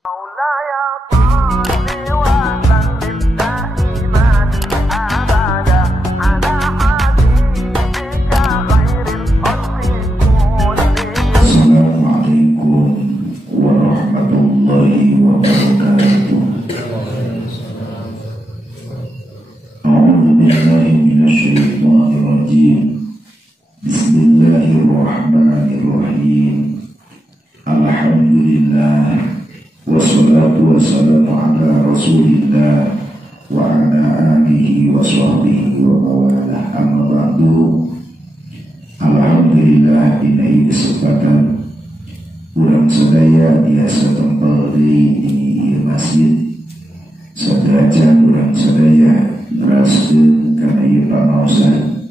Bismillahirrahmanirrahim. Alhamdulillah wassalatu wassalamu ala Rasulillah wa ala alihi wa sahbihi wa mawalah. Amma ba'du. Alhamdulillah dinaik kesempatan urang sadaya biasa tempel di masjid sadajan urang sadaya neraskeun kana ieu pamaosan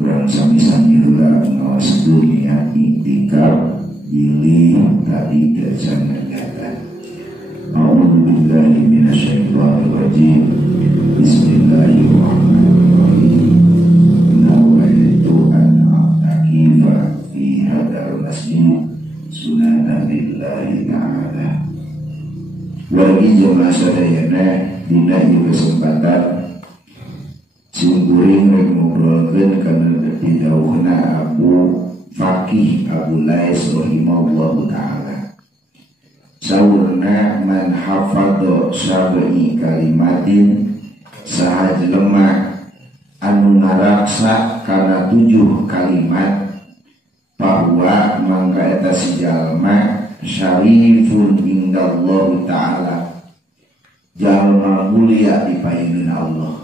urang sami-sami heula ngaos dunia iktikaf pilih tadi jajan negara. A'udzubillahi minasyaitonirrajim. Bismillahirrahmanirrahim. Nawaitu an a'takifa fi hadal masjid sunatan lillahi ta'ala. Wagi jemaah sadayana dina ieu kesempatan singkuring rek ngobrolkeun kana didawuhna Abu Faqih Abu Lais rahimahullahu ta'ala. Saurna man hafadho sab'i kalimatin saha jelema anu ngaraksa kana 7 kalimat bahwa mangga eta si jalma syarifun indallahu ta'ala, jalma mulia di paeunna Allah.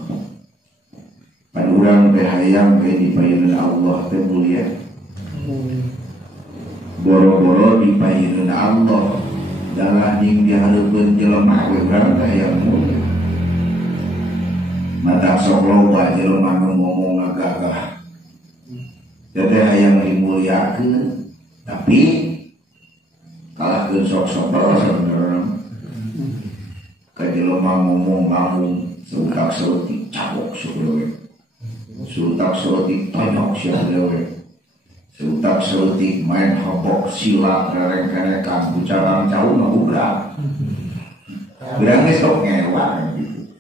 Pan urang teh hayang ke di paeunna Allah teh mulia. Boro-boro di paeunna Allah dalah ding dihareupeun jelema we urang teh hayang mulia. Mata sok loba jelema nu ngomong ngagagah. Teh hayang dimuliakeun tapi kalahkeun sok-sok sebenarnya. Ka jelema ngomong ngomong seutak-seutik cabok sueuh. Sutak seutik tonyok sia dewe. Sutak seutik main hobok silap rereng-rerekan bucarang jauh mah ugrang. Urang geus sok ngewak gitu.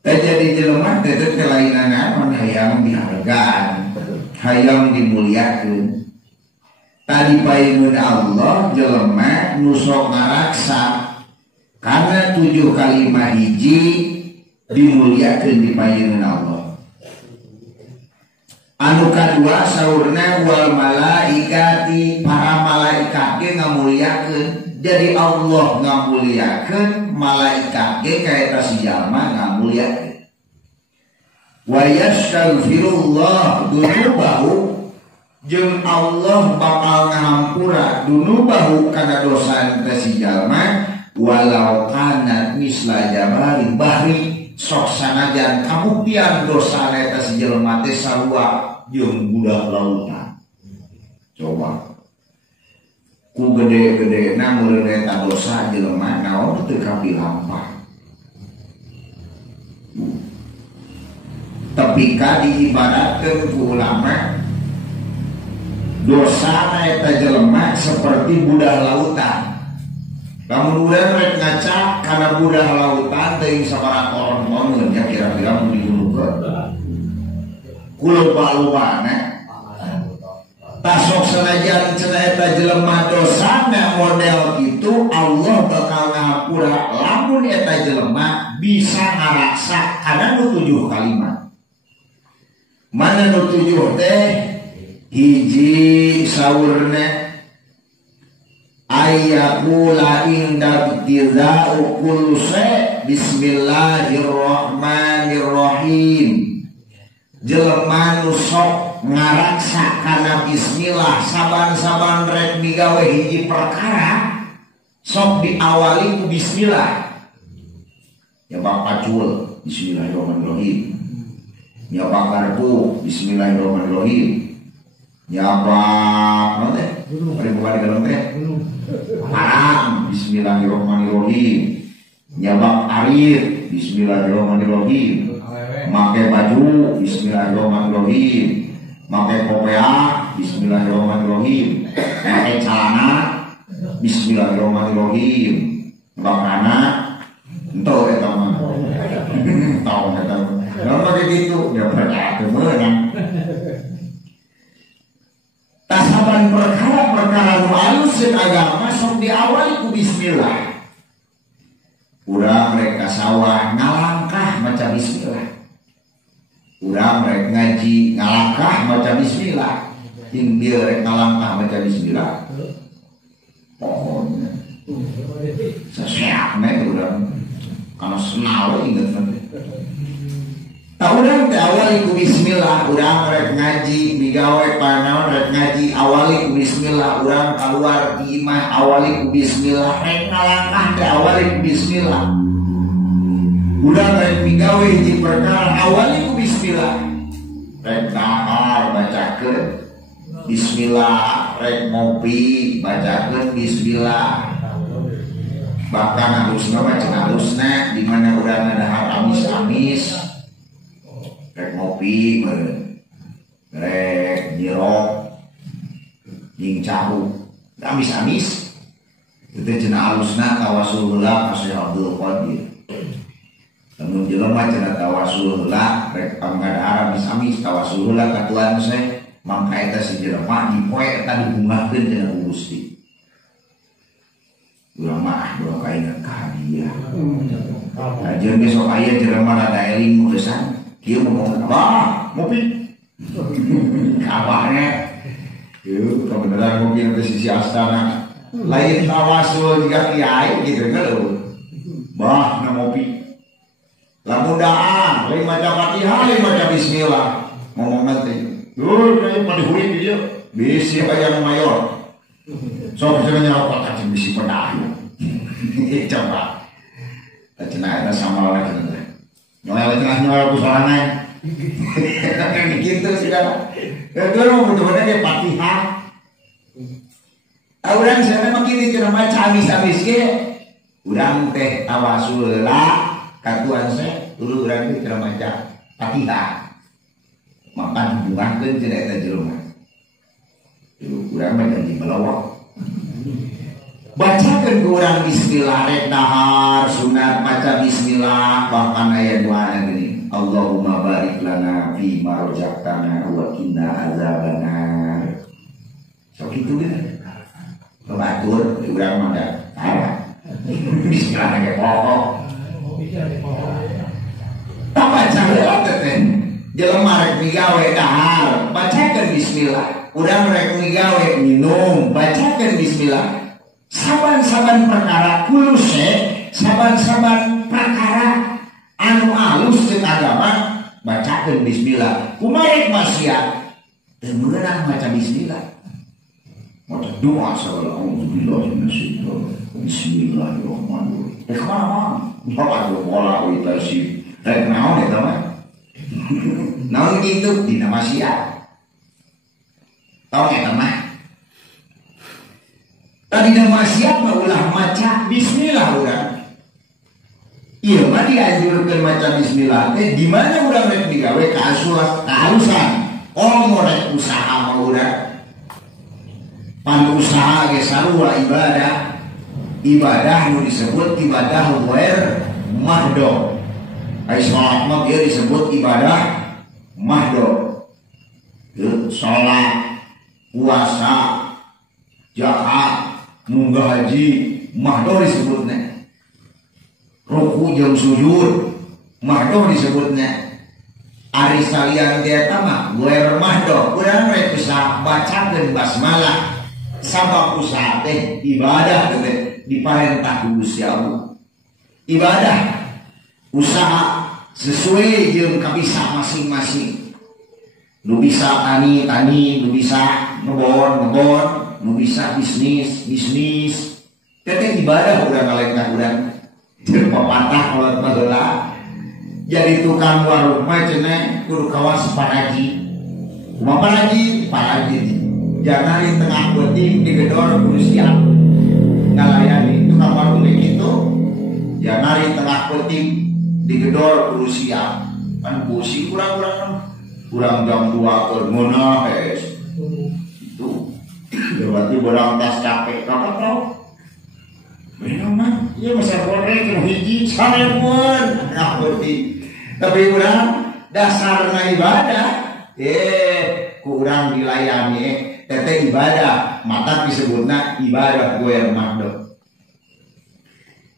Teh jadi jelema teh teh lainana mun hayang dihargaan, hayang dimuliakeun. Tadi paeunna Allah jelema nu sok ngaraksa karena 7 kalimat hiji dimuliakeun di paeunna Allah. Anu kadua saurna wal malaikati, para malaikat ge ngamuliakeun. Jadi Allah ngamuliakeun, malaikat ge kaeta si jalma ngamuliakeun. Wa yastaghfirullah dunubahu, jeung Allah bakal ngahampura dunubahu kana dosa teh si jalma walau kana misla jabalin bahri, sok sanajan kabuktian dosa eta si jelema teh sarua jeung budak lautan. Coba ku gede-gedena meureun eta dosa jelema naon teu kapilampah. Tapi ka diibaratkeun ku ulama dosa eta jelema seperti budak lautan. Lamun urang rek ngaca kana budak lautan teuing sabaraha koron-koron nya kira-kira mun dibunuhkeun. Kuloba-lobana tasok sanajan cenah eta jelema dosana model kitu Allah bakal ngapura lamun eta jelema bisa ngaraksa kana nu 7 kalimat. Mana nu 7 teh? Hiji saurna ayakula inda btiza'u kullu syai' bismillahirrahmanirrahim. Jelema nu sok ngaraksa kana bismillah saban-saban rek digawe hiji perkara sok diawali ku bismillah. Ya bak pacul bismillahirrahmanirrahim. Ya bak kartu bismillahirrahmanirrahim. Ya bak naon teh? Bari buka di dalam teh. Haram bismillahirrahmanirrahim. Ya bak air bismillahirrahmanirrahim. Make baju bismillahirrahmanirrahim, make kopiah bismillahirrahmanirrahim, make celana Bismillahirrahmanirrahim. Bangana entah eta mah. Tahu eta mah. Lamun kayak gitu dia percaya kemenang. Tasaban perkara-perkara nu alus jeung agama sok diawali ku bismillah. Urang rek ka sawah ngalangkah maca bismillah. Urang rek ngaji ngalangkah maca bismillah. Jeung dieu rek ngalangkah maca bismillah. Pohonnya seseak nih urang kana senal inget nanti. Tak urang teh awali ku bismillah, urang rek ngaji digawe panaon rek ngaji awali ku bismillah, urang keluar di imah awali ku bismillah, rek ngalangkah teh awali ku bismillah. Urang rek digawe hiji perkara awali ku bismillah. Rek dahar bacakeun bismillah, rek ngopi bacakeun bismillah. Bahkan harusna baca harusna di mana urang dahar amis-amis rek ngopi rek nyirok jeung cahu amis-amis teu cenah alusna tawasul heula ka Syekh Abdul Qadir. Lamun jelema cenah tawasul heula rek panggadahar amis-amis tawasul heula ka Tuhan Syekh mangka eta si jelema dipoe eta dibungahkeun cenah ku Gusti. Urang mah urang kaingat ka hadiah. Ajeun ge sok aya jelema rada eling mueusan. Kieu ngomong apa? Ngopi. Kabahnya. Kieu kebenaran mungkin ke sisi astana. Lain tawasul jika kiai gitu kan lho. Bah na ngopi. Lamun daang, lain maca Fatihah, lain maca bismillah. Ngomong nanti. Duh, kayak pada huri dia. Bisi aya mayor. Sok bisa nyarok kacang bisi pedah. Coba. Cenah eta samalah cenah. Nyoel tengah nyoel ku sorangan. Gitu segala. Itu mau betul-betul kayak Fatihah. Urang sana makin itu nama camis-camis ge. Urang teh tawasul heula ka Tuhan Syekh, tuluy urang teh cara maca Fatihah. Maka dibungahkeun cenah eta jelema. Urang mah janji melawak. Bacakan ke orang bismillah rek dahar sunat baca bismillah bahkan ayat doa ini Allahumma barik lana fi ma razaqtana wa qina azabannar. So gitu kan. Batur urang mah da. Bismillah ge pokok. Tak baca heula teh. Jelema rek migawe dahar bacakan bismillah. Urang rek migawe minum bacakan bismillah. Saban-saban perkara kuluse, saban-saban perkara anu alus jeung agama bacakeun bismillah. Kumaha maksiat teu meunang maca bismillah. Maca doa sabala auzubillahi minasyaitonir bismillahirrahmanirrahim. Kemana? Bapak bola uitasi. Rek naon eta mah? Naon kitu dina maksiat. Tahu eta mah? Tadi dah maksiat mah ulah maca bismillah urang. Ieu mah dianjurkeun maca bismillah teh di mana urang rek digawe kehalusan. Oh rek usaha mah urang. Pan usaha ge sarua ibadah. Ibadah nu disebut ibadah ghair mahdo. Ai salat mah ieu disebut ibadah mahdo. Salat, puasa, zakat, munggah haji mahdo disebutnya. Ruku jeung sujud mahdo disebutnya. Ari salian teh eta mah ghair mahdo. Urang rek bisa bacakeun basmalah sabab usaha teh ibadah teh diparentah ku Gusti Allah. Ibadah usaha sesuai jeung kabisa masing-masing. Nu bisa tani, nu bisa ngebon, nu bisa bisnis. Teteh ibadah urang kalengkah urang. Jeung pepatah kolot baheula. Jadi tukang warung mah cenah kudu kawas paraji. Kumaha paraji? Paraji. Jangan di tengah peuting digedor kudu siap. Ngalayani tukang warung kitu. Jangan di tengah peuting digedor kudu siap. Kan pusing urang-urang. Kurang jam 2 keur ngeunah es. Itu berarti barang tas capek kakak tau Iya masa korek yang hiji sampai pun ngaputi. Tapi urang dasarna ibadah, kurang dilayani. Tete ibadah, mata disebutna ibadah gue makdo.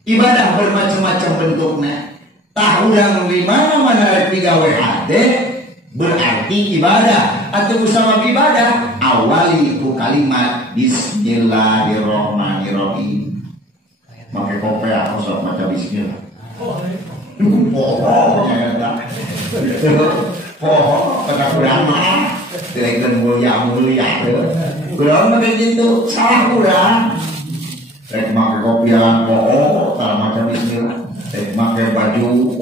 Ibadah bermacam-macam bentuknya. Tah urang di mana-mana rek digawe hade berarti ibadah atau usama ibadah awali ku kalimat Bismillahirrahmanirrahim. Make kopi aku sok maca bismillah. Kata berama dengan mulia kurang macam itu salah kurang. Rek make kopian tak maca bismillah. Rek make baju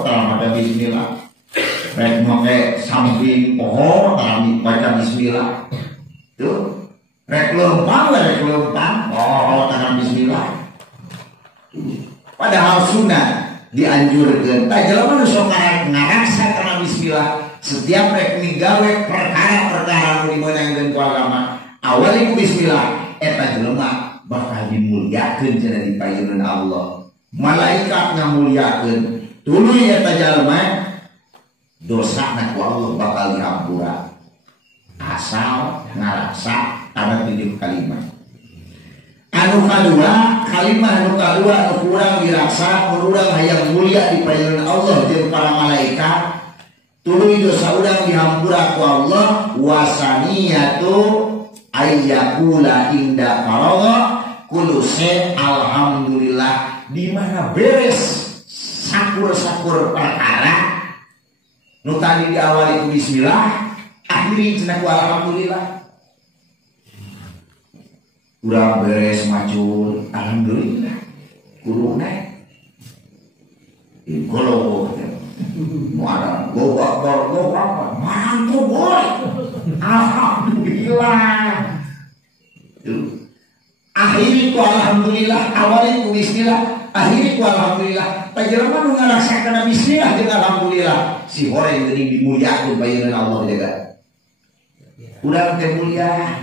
tak maca bismillah. Rek make samping tak baca bismillah. Tuh rek lempang tak bismillah. Padahal sunnah dianjurkan tak jelema nu sok ngaraksa kana bismillah setiap rek migawe perkara-perkara nu dimeunangkeun ku agama awali ku bismillah eta jelema bakal dimuliakeun cenah di paeureun Allah. Malaikat ngamuliakeun tuluy eta jalma dosana ku Allah bakal dihampura asal ngaraksa kana 7 kalimat. Anu kadua kalimat anu kadua anu kurang diraksa urang hayang mulia di paeureun Allah jeung para malaikat tuluy dosa urang dihampura ku Allah wasaniyatu ayyakula inda faragha kullu alhamdulillah di mana beres sakur-sakur perkara nu tadi diawali ku bismillah akhiri cenah ku alhamdulillah. Urang beres macul, alhamdulillah. Kudu naik. Kalau muara, go apa? Mantu boy. Alhamdulillah. Akhiri ku alhamdulillah, awali ku bismillah, akhiri ku alhamdulillah. Panjenengan nu ngarasakaken bismillah jeung alhamdulillah. Si horeng geuning dimuliakeun paeureun Allah jaga. Urang teh mulia.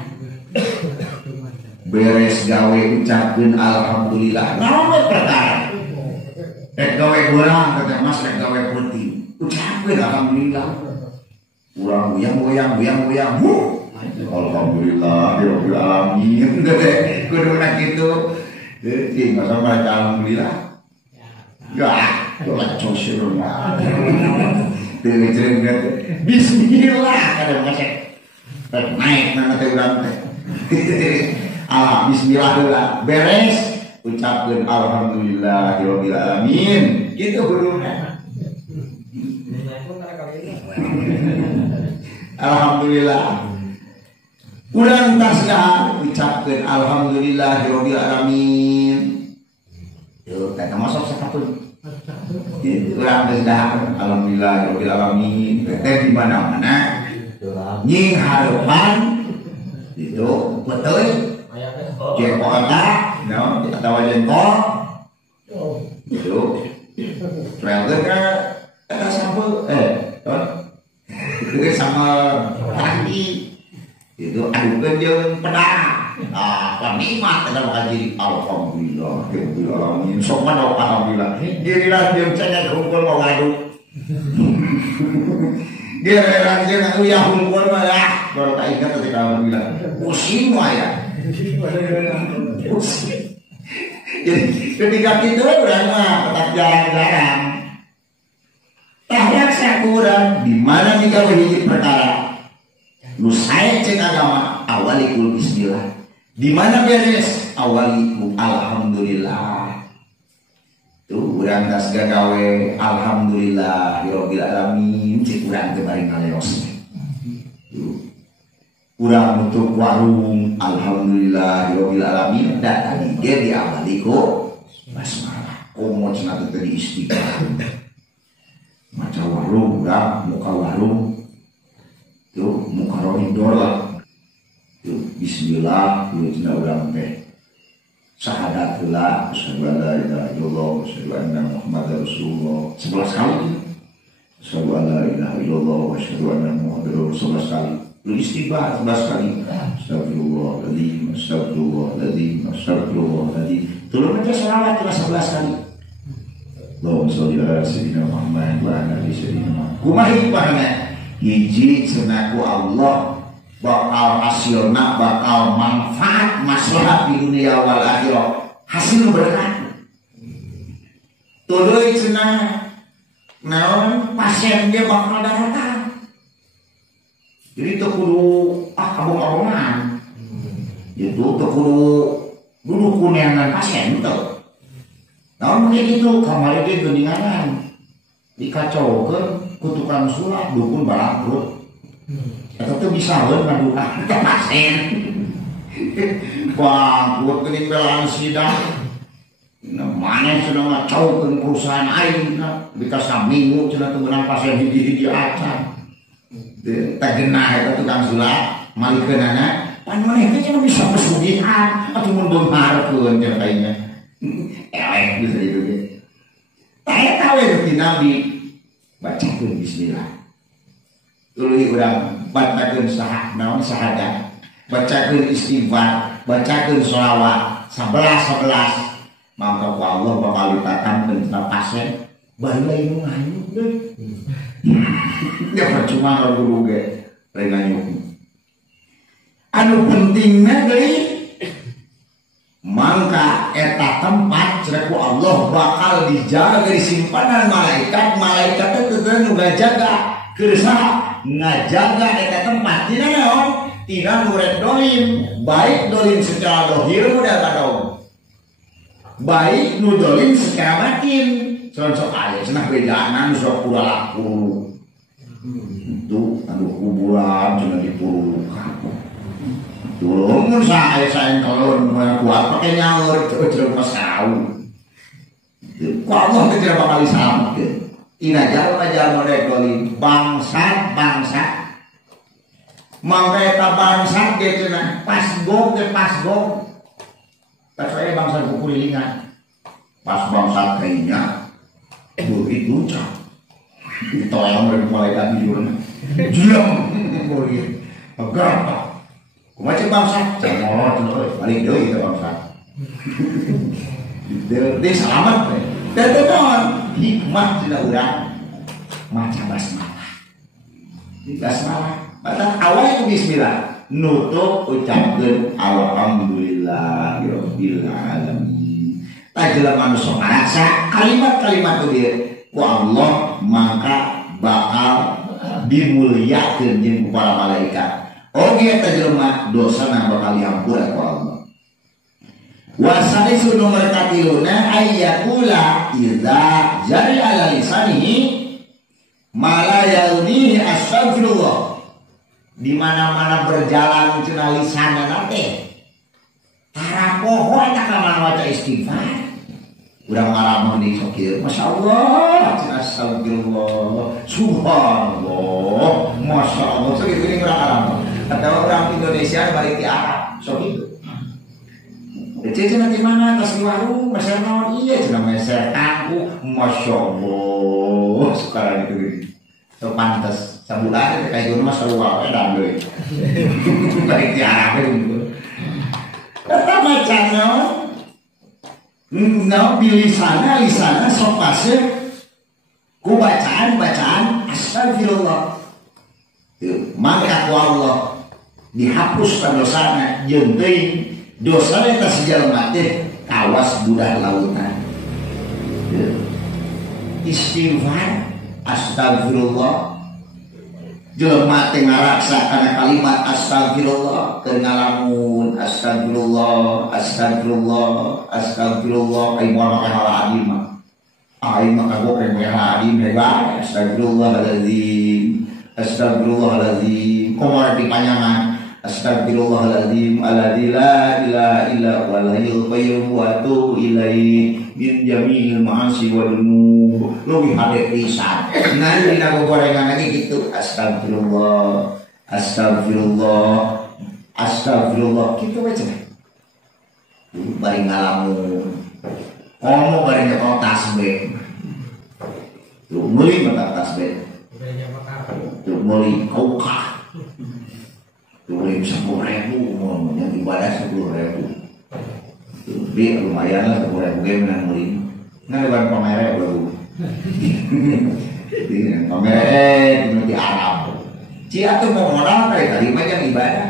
Beres gawe ucapkeun alhamdulillah. Naon perkara? Rek gawe urang kata Mas rek gawe putih. Ucapkeun alhamdulillah. Urang goyang. Alhamdulillah rabbil alamin. Kuduna kitu. Teuing masa baca alhamdulillah. Ya, lecos sirna. Teuing bismillah kada masek. Naik nana teh urang teh. Bismillah heula beres ucapkeun alhamdulillahirabbil alamin gitu guruna. Alhamdulillah urang tasna ucapkeun alhamdulillahirabbil alamin. Yo teh masuk sakapun. Urang tasna alhamdulillahirabbil alamin teh di mana-mana nying harapan itu betul jengkol enggak, no, atau jengkol itu trailer kan sama itu sama tadi itu adukan jeung pedang penikmat kita bakal jadi alhamdulillah alamin sok mana alhamdulillah giliran jeung cenah hukum mau ngadu giliran jeung uyah hukum mah baru tak ingat ketika alhamdulillah pusing ya. Ketika kita urang mah tetap jalan-jalan. Tahyak sakurang di mana digawe hiji perkara. Nu sae cek agama awali ku bismillah. Di mana beres awali ku alhamdulillah. Tuh urang tas gawe alhamdulillah rabbil alamin cek urang teh bari ngaleos. Urang untuk warung alhamdulillahirabbil alamin da tadi ge diawali ku basmalah. Komo cenah teh di istighfar. Maca warung urang muka warung. Tuh muka rohidor lah. Tuh bismillah ieu cenah urang teh. Syahadat heula asyhadu an la ilaha illallah wa asyhadu anna muhammadar rasulullah 11 kali. Asyhadu an la ilaha illallah wa asyhadu anna muhammadar rasulullah 11 kali. Istighfar 11 kali. Astagfirullahaladzim, astagfirullahaladzim, astagfirullahaladzim. Turun aja selawat 11 kali. Allahumma sholli ala sayyidina Muhammad wa ala ali sayyidina Muhammad. Kumaha ibaratna hiji cenah ku Allah bakal hasilna bakal manfaat maslahat di dunia wal akhirah. Hasil berkah. Tuluy cenah naon pasien dia bakal datang. Jadi itu kudu abong-abongan. Itu tuh kudu kuneangan pasien itu. Nah mungkin itu kemarin dia geningan dikacaukan kutukan sulap dukun balakrut. Atau tuh bisa ngadukan ke pasien. Bangkrut gening belaan sidang. Mana sudah ngacaukan perusahaan aing dikasih minggu sudah tungguan pasien hiji-hiji acan. Tergenah itu tukang sulap malikenana pan maneh teh cenah bisa pesugihan atuh mun beungharkeun cenah kayaknya eleh bisa itu ge tah tawe ti nabi bacakeun bismillah tuluy urang bacakeun syahadat bacakeun istighfar bacakeun sholawat 11 maka ku Allah bakal ditatamkeun ka pasien bari lain nganyuk deui ya percuma kalau dulu ge renganyuk anu pentingna deui mangka eta tempat cenah ku Allah bakal dijaga dari simpanan malaikat teh teu nu ngajaga keur saha ngajaga eta tempat dina naon tina nu rek dolim baik dolim secara dohir modal kadong baik nu dolim secara batin sok aya cenah bedana nu sok pura laku itu anu kuburan cenah dipurukan turun saya kelon kuat pakai nyaur itu jeruk pasau ku Allah teh tidak bakal disalamatkeun ina jalma model dolim bangsa mangka eta bangsa ge cenah pasgog tak saya bangsa kukulilingan pas bangsa kayaknya begitu cak itu yang malaikat tidur diam boleh agak kumaha bangsa cemolot balik deui itu bangsa dia selamat dan benar hikmah dina urang maca basmalah padahal awal itu bismillah nutup ucapkeun alhamdulillah rabbil alamin tajela manusia merasa kalimat-kalimat itu dia ku Allah maka bakal dimuliakeun jeung para malaikat oge tajela dosana bakal diampura ku Allah wasalisu nomor katiluna ayyakula idza jari ala lisanihi mala yaunihi astagfirullah di mana-mana berjalan cenah lisanana teh tarapoho eta ka maca istighfar urang ngalamun di sokir masyaallah astagfirullah subhanallah masyaallah segini urang ngalamun ada orang Indonesia balik di Arab sok itu cenah di mana tas warung meser naon iya cenah meser aku masyaallah sekarang itu teu pantes sabulan kayak gitu mah sarua edan deui balik di Arab itu eta maca naon bilisana lisana sok pasir ku bacaan astagfirullah maka ku Allah dihapuskan dosana jeung teuing dosa eta sijalma teh kawas budak lautan istighfar astagfirullah jelema teh ngaraksa kana kalimat astagfirullah keur ngalamun astagfirullah ai moal make hal adim mah ai mah kagok make hal adim hebat astagfirullahalazim komo dipanjangan astagfirullahalazim alladzi la ilaha illa huwal hayyul qayyum wa atubu ilaihi min jami'il ma'asi wal dzunub lebih hade pisan ngan dina gorengan lagi gitu astagfirullah gitu we cenah bari ngalamun komo bari nyetok tasbih tuh meuli mata tasbih tuh meuli kaukah Tulis 10.000 mau yang ibadah 10.000. Tapi lumayan lah 10.000 game menang mulim. Nggak depan pamernya baru. Pamernya di Arab. Cia tuh mau modal kali tadi macam ibadah.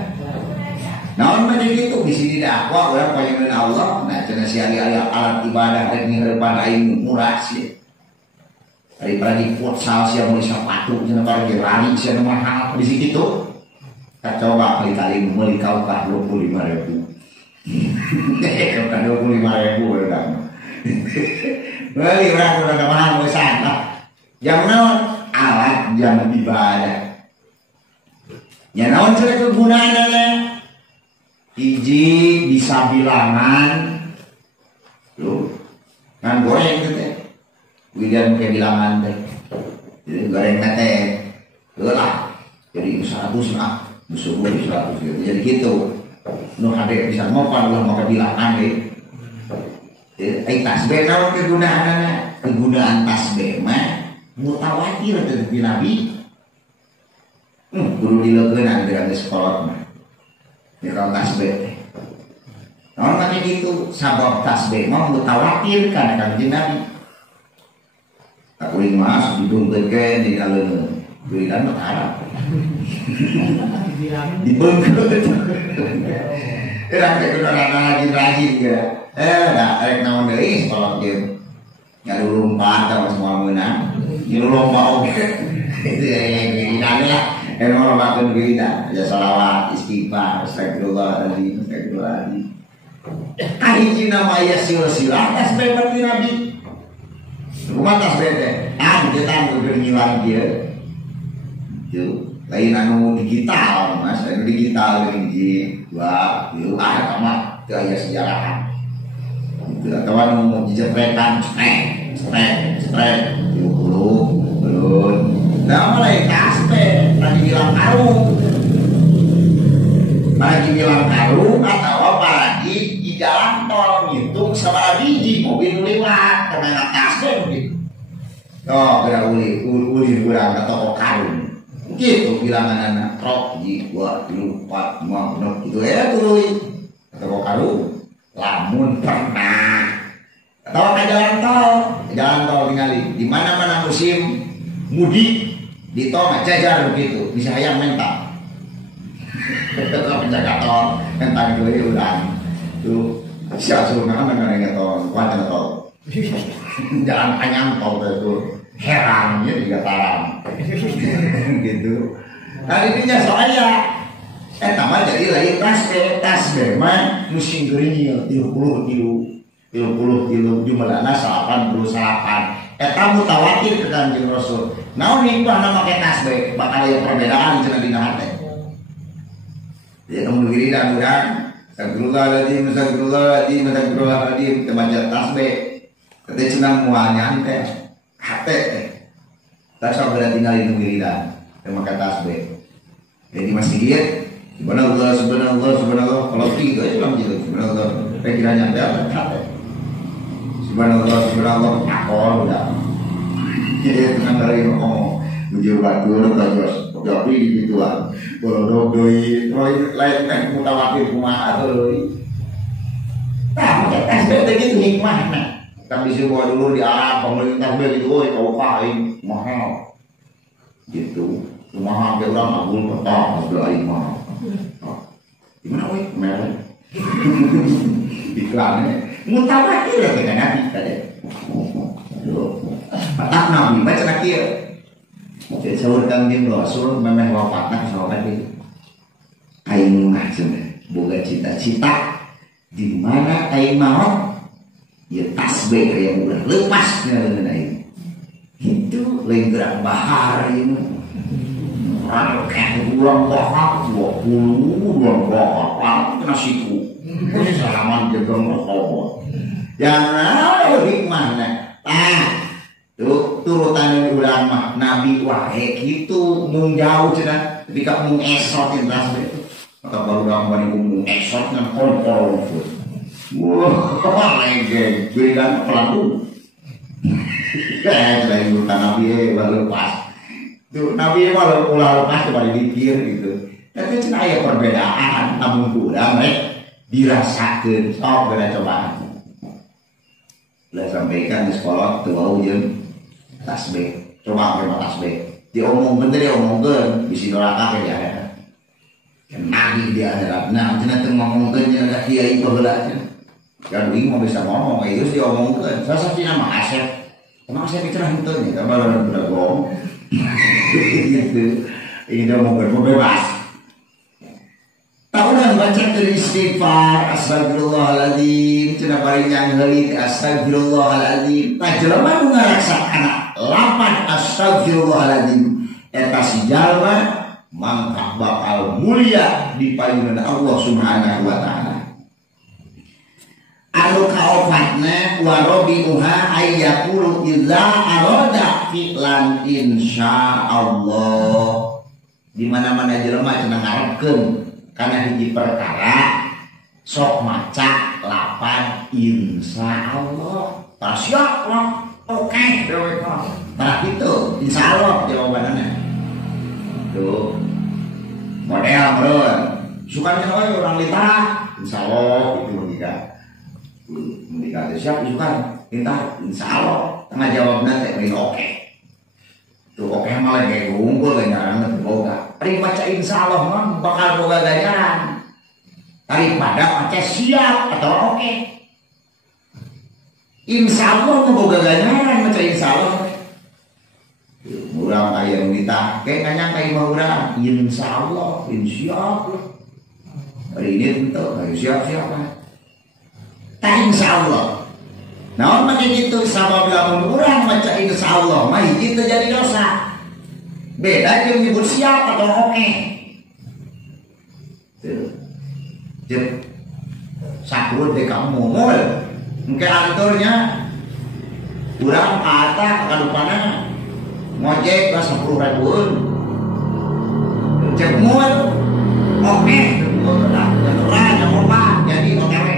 Nah macam itu di sini dakwah orang pengen Allah. Nah cina si alat ibadah ini daripada aing murah sih. Daripada di futsal sih mau sepatu, cina pada lari sih mahal di situ. Coba kali beli kau kah 25.000. Kan 25.000 udah. Beli orang udah mahal mau sana. Jangan alat jangan ibadah. Ya naon cara kegunaannya? Hiji bisa bilangan. Loh, kan goreng gitu teh. Widan ke bilangan teh. Jadi goreng teh. Lah. Jadi 100 lah. Musuh gue 100 gitu. Jadi gitu. Nu hade bisa ngopan ulah mau bilangan deh. Tasbih naon kegunaanna? Kegunaan tasbih mah mutawatir dari Nabi. Guru dileungeun di sekolah mah. Di kalau tasbih. Naon mah gitu sabab tasbih mah mutawatir kana kanjeng Nabi. Tak kuring mas dibungkeun di aleuneun. Berikan berharap dibungkus orang kegunaran rajin-rajin ya rek naon deui sekolah game ngadu lompat sama semua menang ngilu lomba oke itu yang lah yang mau makan berita ya salawat istighfar astagfirullahaladzim kahiji nama ya sila-sila tasbih berarti Nabi rumah tasbih teh kita udah ngilang dia itu lain anu digital mas, anu digital ini wah itu sama gaya sejarah itu atau anu mau dijepretan strek 30 belum nah mulai tasbih lagi bilang karung atau apalagi di jalan tol ngitung sama biji mobil lewat karena tasbih begitu oh kira uli kurang atau karung gitu bilangan anak trok ji 2 3 4 5 6 gitu ya tuh atau kalu lamun pernah atau ke jalan tol tinggali di mana musim mudik di tol jajar begitu bisa hayang mental kalau penjaga tol mental dulu udah tuh siapa suruh dengan tol kuatnya tol jalan panjang tol itu herannya juga tarang gitu. Nah intinya soalnya tambah jadi lain tasbih mah musim geuning 30 kilo jumlahna 88 eta mutawatir ke Kanjeng Rasul. Naon hikmahna make tasbih bakal aya perbedaan cenah dina hate. Ya kamu wiridan urang astagfirullahaladzim temaja tasbih teh cenah moal nyantai hati tak sampai tinggal di wiridan memakai tasbih jadi masjid subhanallah kalau gitu aja bilang gitu subhanallah pikirannya ada hati subhanallah akor udah jadi dengan dari ngomong bujur batu terus tapi di gituan kalau doi lain mutawatir kumaha tuh tak tasbih begitu hikmahnya. Tapi semua dulu di Arab pemerintah begitu, kau kain mahal, gitu. Mahal ke orang abul petang, beli mahal. Gimana weh, merah? Iklannya, mutawatir ya dengan Nabi tadi. Patah Nabi baca lagi ya. Jadi sahur Kanjeng Rasul memang wafatnya sahabat itu. Aing mah cenah boga cita-cita di mana aing mau ya tasbih kayak udah lepas dengan aing itu lain gerak bahar ini orang kayak bulan bahar 20 bulan bahar kena siku ini salaman jaga merokok yang ada hikmahnya turutan ulama Nabi wae gitu mung jauh cenah tapi kak mung esotin tasbih itu atau baru gambar mung esot dengan kol-kol wah, lagi, berikan pelaku. Selain bukan Nabi baru lepas. Tuh Nabi malah pulang lepas kepada dikir gitu. Tapi cina aya perbedaan namun kurang dirasakeun sok geuna cobaan. Lah sampaikan di sekolah teu wau jeung tasbih. Coba ke tasbih. Diomongkeun teh diomongkeun bisi neraka ge ya. Nabi di akhirat. Nah, cenah teu ngomongkeun jeung ada kiai baheula cenah. Kan bingung bisa ngomong geus diomongkeun. Sasapina mah Asep. Emang Asep itu henteu nya, kabar udah gong. Gitu. Ini ngomongkeun bebas. Tahunan baca istighfar astagfirullahaladzim cenah bari nyangheuli astagfirullahaladzim tah jelema nu ngaraksana lapan astagfirullahaladzim eta si jalma mangka bakal mulia di payunan Allah Subhanahu wa taala. Anu kaopatna wa rabiuha ay yaqulu illa arada fi'lan insyaallah. Di mana-mana jelema cenah ngarepkeun karena hiji perkara sok maca lapan insyaallah. Tah siap lah. Oke, dewe mah. Nah itu insyaallah jawabannya. Tuh. Model beureun. Sukanya orang litara insyaallah itu menikah siap suka kita insyaallah tengah jawabna teh oke. Tuh oke malah kayak unggul ngaranna boga. Ari baca insyaallah mah bakal boga ganjaran. Daripada baca siap atau oke. Insyaallah mah boga ganjaran baca insyaallah. Urang aya nu ditah ke kanyang ka imah urang insyaallah insyaallah. Hari ini tentu harus siap-siap kan. Tah insyaallah. Naon mah kitu sabab lamun urang maca insyaallah mah hiji teu jadi dosa. Beda jeung nyebut siap atau oke. Tuh. Jep. Sakurut deh kamu ngomol. Engke anturnya urang ka eta kadupana ngojek ka 10.000. Cek moal. Oke, udah jadi OTW.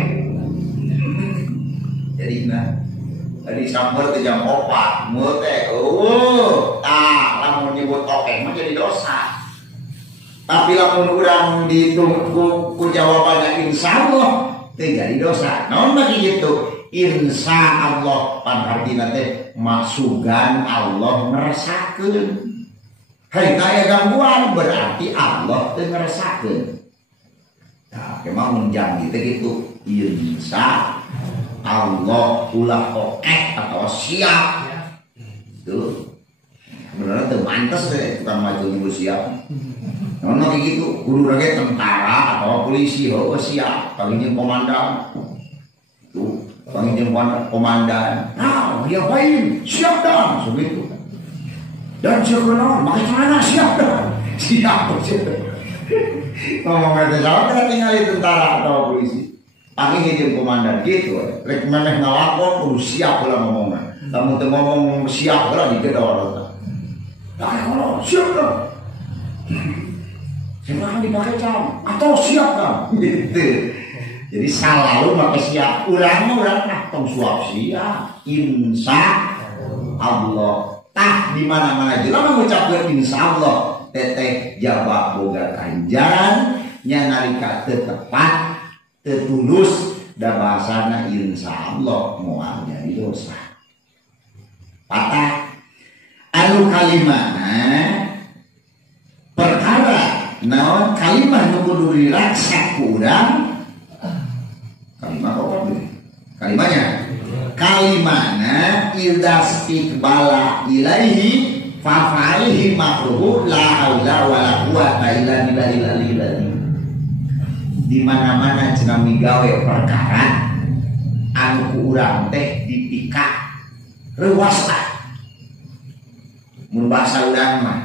Jadi nah tadi sambar teh jam 4 moal teh lamun nyebut oke mah jadi dosa. Tapi lamun urang ditunggu ku jawabannya insyaallah teh jadi dosa. Naon bagi kitu? Insyaallah pan artina teh maksugan Allah ngerasakeun. Hari kaya gangguan berarti Allah teu ngerasakeun. Nah, kemah mun janji teh kitu insyaallah ulah oke atau siap. Tuh. Beneran teu mantes teh tukang maju nyebut siap. Nono kayak gitu, kudu lagi tentara atau polisi heuh siap, paling komandan. Tuh, paling komandan. Nah, diapain? Siap dah, segitu. Dan siapa pakai celana siap dah. Siap. Ngomong kata siapa kita tinggal di tentara atau polisi. Paling jeung komandan gitu. Rek memeh ngalakon kudu siap lah ngomongna. Lamun teu ngomong siap lah digedor. Nah, kalau siap dah. Silahkan dipakai cam atau siap kan gitu. Jadi selalu pakai siap. Urang tong suap siap insyaallah. Tah di mana-mana jelema mengucapkeun insyaallah teteh jawab boga ganjaran nya nalika teu tepat teu tulus da bahasana insyaallah moal jadi dosa. Patah anu kalimana perkara naon kalimah nu kudu diraksa ku urang. Kalimah apa teh? Kalimana idastiqbala ilaihi fa fa'alihi makruh la haula wala quwata illa billah. Di mana-mana cenah migawe perkara anu ku urang teh dipika reuas tah. Mun basa urang mah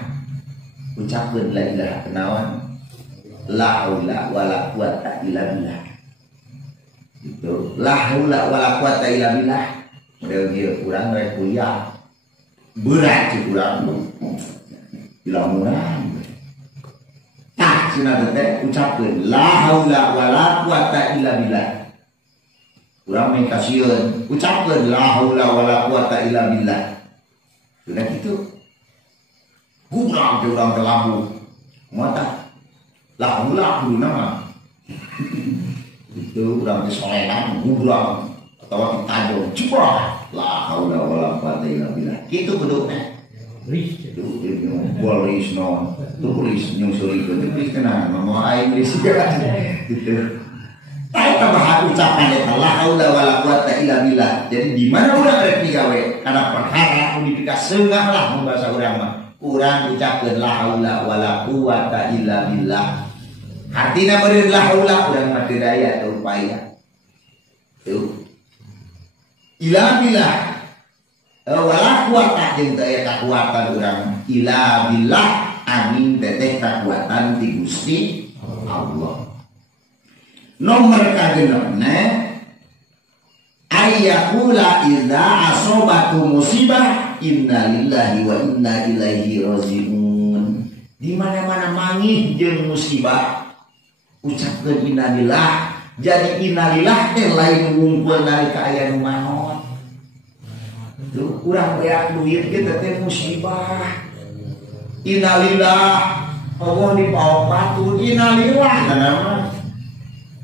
ucapkeun la ilaha kenawan la haula wala quwata illa billah. Itu la haula wala quwata illa billah. Model kieu urang rek kuliah berat ci urang ilamunan. Tah cenah teh ucapkeun la haula wala quwata illa billah. Urang meh kasieun ucapkeun la haula wala quwata illa billah. Sudah gitu. Urang teh urang teh labu. Moal tah lah dulu nama itu udah disolekan gurang atau ditajam coba lah haula wala quwata illa billah gitu bentuknya itu polis non tulis nyusuri itu tulis tenang mau aing Inggris gitu tapi tambah ucapan la haula wala quwata illa billah jadi di mana urang rek digawe karena perkara unifikasi seungah lah bahasa urang mah urang ucapkeun la haula wala quwata illa billah artinya beri la haula urang mah teu daya teu upaya tuh ila billah wala quwata jeung teu aya kakuatan urang ila billah amin teteh kakuatan ti Gusti Allah nomor kagenepna ayyakula idza asobatu musibah inna lillahi wa inna ilaihi rajiun di mana-mana mangih jeung musibah ucapkeun innalillah jadi innalillah teh lain ngumpul nalika aya nu maot tuh urang beak duit kitu teh musibah innalillah Allah dipaopatur innalillah nama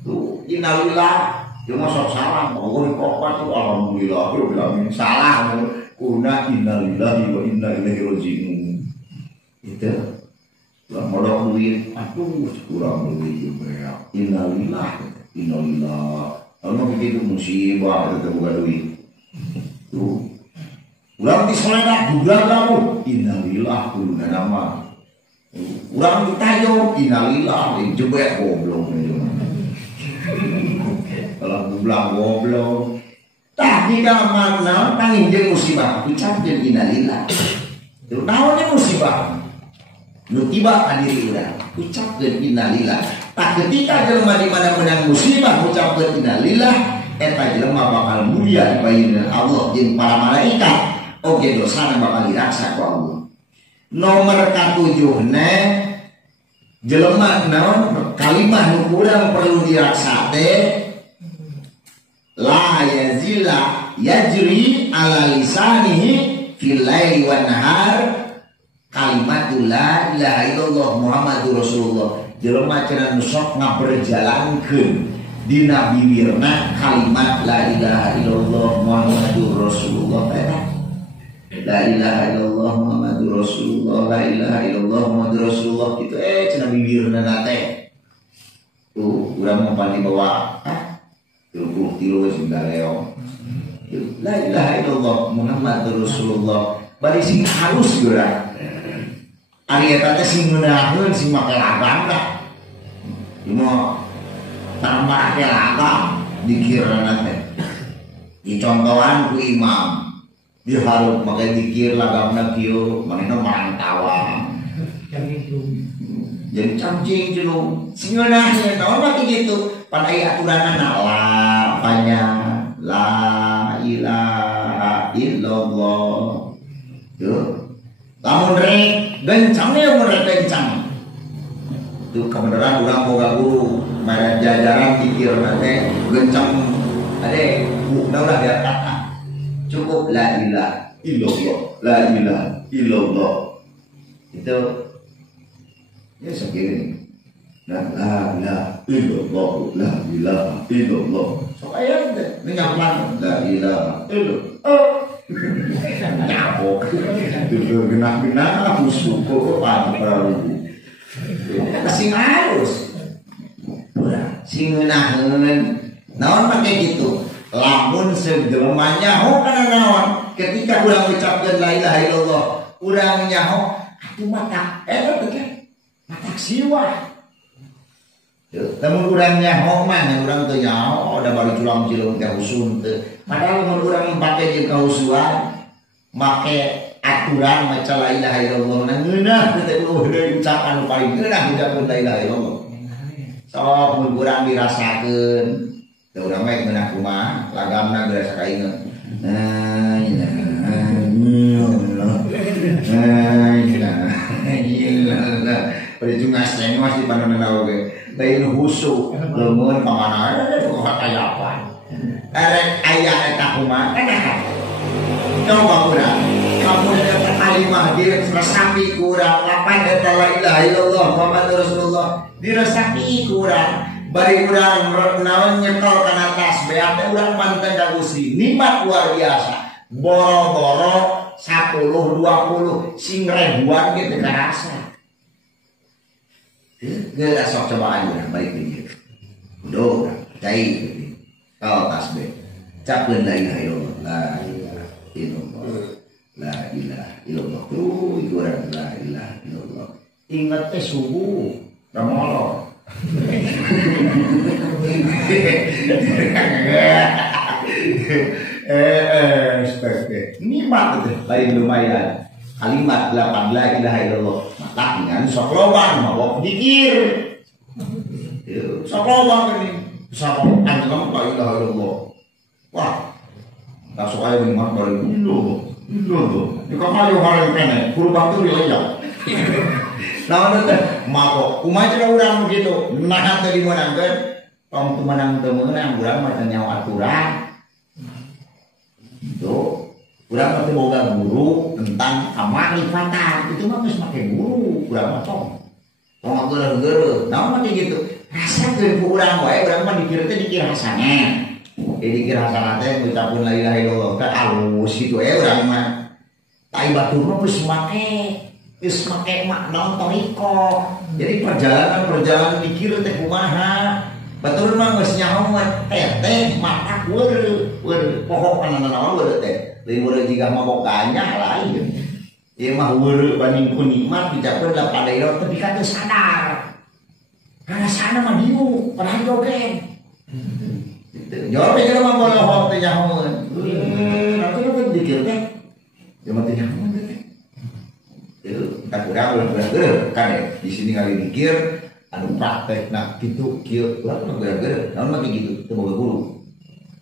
tuh innalillah cuma sok salah Allah dipaopatur alhamdulillah rabbil salah kuna innalillahi wa inna ilaihi rajiun itu lah modal duit aduh kurang duit juga innalillah kalau begitu musibah itu bukan duit tuh ulang disoledak juga kamu innalillah kuluna nama ulang ditayo innalillah jebek goblok kalau bilang goblok tapi dalam makna tanging jeung musibah ucapkeun innalillah tuh naonnya musibah nu tiba ka diri urang ucapkeun innalillah tak ketika jelema di mana menang musibah ucapkeun innalillah eta jelema bakal mulia dipayeuneun Allah jeung para malaikat oge dosana bakal diraksa ku Allah nomor katujuhna jelema naon kalimah nu urang perlu diraksa teh la yazila yajri ala lisanihi fil laili wan nahar kalimatul la ilaha illallah Muhammadur Rasulullah jelema cenah sok ngaberjalankeun dina bibirna kalimat la ilaha illallah Muhammadur Rasulullah la ilaha illallah Muhammadur Rasulullah la ilaha illallah Muhammadur Rasulullah kitu cenah bibirna teh tuh urang mah di bawah tuh tilu sing galeo la ilaha illallah Muhammadur Rasulullah bari sing halus urang ari eta teh sing ngeunaheun sing make lagam tah. Cuma tambah ke lagam dikirana teh. Dicontohan ku imam. Dia harus make dikir lagamna kieu, manehna mantawang. Jadi camcing cenung. Sing ngeunaheun naon mah kitu. Pan aya aturanna la panjang la ilaha illallah. Tuh. Lamun rek gencangnya umur kencang itu kebenaran ulang boga guru merek jajaran pikir nanti gencang ade udah biar kata cukup la ilaha illallah la ilaha illallah itu ya segini la ilaha illallah la ilaha illallah so ayat deh nyampan la ilaha illallah nyapok itu genah-genah musuhku apa perahu sing halus sing ngeunaheun naon make gitu lamun sejelema nyaho kana naon ketika urang ucapkeun la ilaha illallah urang nyaho atuh mata eta teh mata siwa namun urang nyaho mah urang teu nyaho da bari culang cilung teh usun teu padahal mun urang make jeung kausuan make aturan maca la ilaha illallah na ngeunah teh deui ucapan paling ngeunah ucapan la ilaha illallah sok mun urang dirasakeun teu urang mah ngeunah kumaha lagamna geus sakaingeun perjungan seng masih panonana oge lain husu lemun pamana kok kayapan arek aya eta kumaha coba urang lamun eta kalimah diresapi kurang lapan eta la ilaha illallah Muhammadur Rasulullah diresapi kurang bari urang naon nyekel kana tasbih teh urang manten ka Gusti nikmat luar biasa boro-boro 10 20 sing ribuan ge teu karasa geus sok cobaan urang balik pikir udah cai kalau tasbih cakeun la ilaha illallah la ilaha illallah itu orang la ilaha illallah ingat teh subuh ramolor nikmat itu lain lumayan kalimat 8 la ilaha illallah mata dengan sok lobang mabok dikir sok lobang ini sok anjing la ilaha illallah wah kasuk aja nikmat bari itu di kamar yang hari kene guru bakti ya nah itu mabok kumaha cenah urang begitu nah teh dimenangkeun tong teu menang urang mah nyawa aturan itu urang teh boga guru tentang kamarifatan itu mah geus make guru urang mah tong geureuh naon mah gitu rasakeun ku urang wae urang mah dikir teh dikir hasanah dikir hasanah teh ngucapkeun la ilaha illallah teh alus kitu urang mah tai batur mah geus make makna toriko jadi perjalanan dikir teh kumaha batur mah geus nyahoan teh mata weureuh pokok kana naon weureuh teh leuwih weureuh jiga mabok ganya lain ieu mah weureuh banding ku nikmat dicapkeun da padaira teh bika teu sadar karena sana mah diu padahal joget jawab aja mah bola hot teh nyahoan nanti kan dikir teh ya mah teh nyahoan itu tak kurang bener kan ya di sini kali dikir anu praktek nak gitu kieu urang mah bener naon mah gitu teu boga guru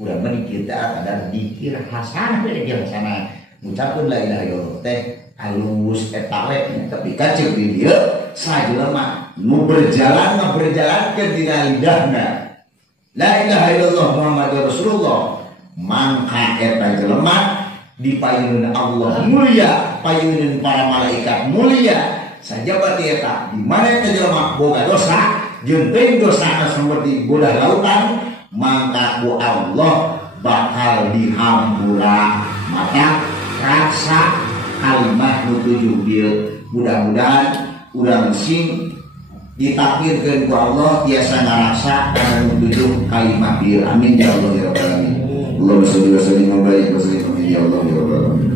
urang mah dikir teh ada dikir hasanah dikir hasanah ngucapkeun la ilaha illallah teh alus eta we tapi kaceu di dieu sajelema nu berjalan mah berjalankeun dina lidahna la ilaha illallah Muhammadur Rasulullah mangka eta jelema dipayunkeun Allah mulia payunkeun para malaikat mulia sajabati eta di mana eta jelema boga dosa jeung teuing dosana saperti bodas lautan mangka ku Allah bakal dihampura maka rasa kalimat nu tujuh dieu mudah-mudahan urang sing ditakdirkeun ku Allah tiasa ngarasa kana nu tujuh kalimat dieu amin ya Allah ya rabbal alamin Allahumma shalli wa sallim wa barik wa sallim ya Allah ya rabbal alamin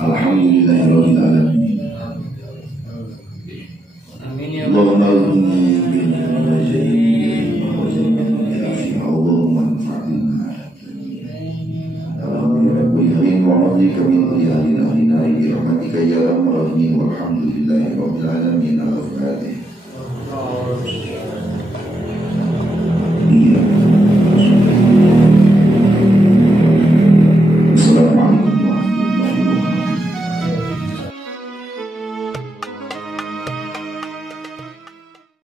alhamdulillahirabbil alamin amin ya Allahumma وَمَضِيكَ مِنْ قِيَالِنَا إِلَىٰ رَحْمَتِكَ يَا أَرْحَمَ الرَّاحِمِينَ وَالْحَمْدُ لِلَّهِ رَبِّ الْعَالَمِينَ الْفَاتِحَةُ